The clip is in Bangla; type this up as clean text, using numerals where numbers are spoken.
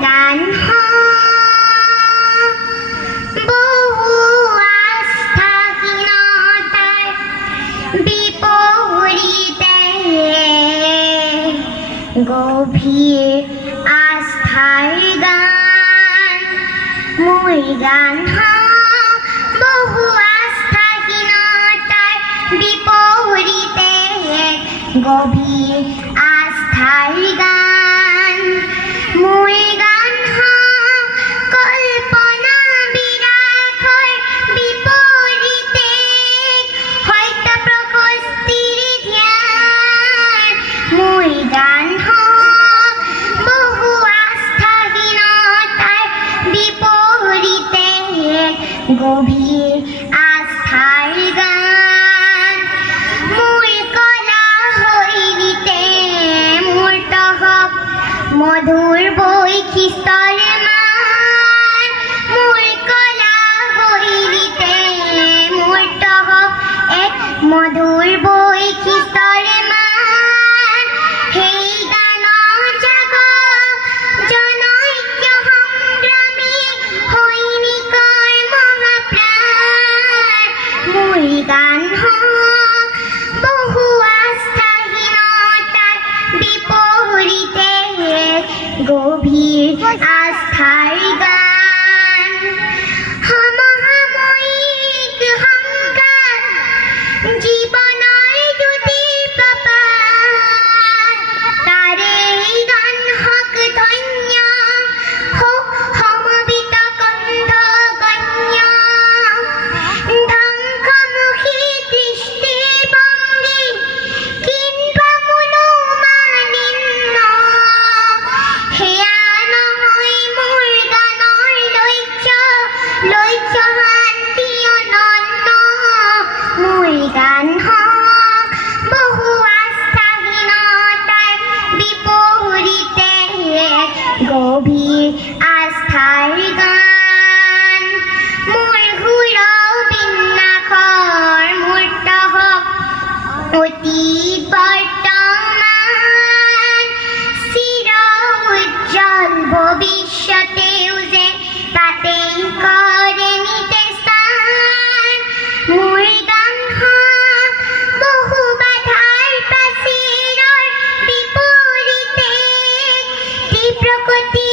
গান বহু আস্থাহীনতার বিপরীতে গভীর আস্থার গান মোর গান বহু আস্থাহীনতার বিপরীতে গভীর আস্থার গান মোর গান কল্পনা বিরাখর বিপরীতে হয়তো প্রকস্তির ধ্যান মোর গান বহু আস্থাহীনতার বিপরীতে গভীর আস্থার গান মোর কলা হইতে মূর্ত হক মধুর বৈশিষ্ট্যর মান মোর কলা হইতে মূর্ত হক এক মধুর বৈশিষ্ট্যর মান হেই গান জাগ জনৈক্য সংগ্রামী হৈনিকৰ মহাপ্ৰাণ মোর গান বহু আস্থাহীনতার বিপরীতে গভীর আস্থার গান সমসাময়িক সংঘাত জীবনৰ জ্যোতি প্ৰপাত তাৰে গান হক ধন্য হোক সমবেত কণ্ঠ গণ্য ধ্বংসমুখী দৃষ্টিভংগী কিংবা মনোমালিন্য সেয়া নহয় মোৰ গানৰ লক্ষ্য শান্তি অনন্য মোৰ গান বহু আস্থাহীনতাৰ বিপরীতে গভীর আস্থার গান মোৰ সুৰ বিন্যাসৰ মূৰ্ত হক অতীত বৰ্তমান চিৰ উজ্জ্বল ভৱিষ্যতেও যে তাতেই কৰে নিতে স্থান মোৰ গান বহু বাধাৰ প্ৰাচীৰৰ বিপৰীতে তীব্ৰ গতি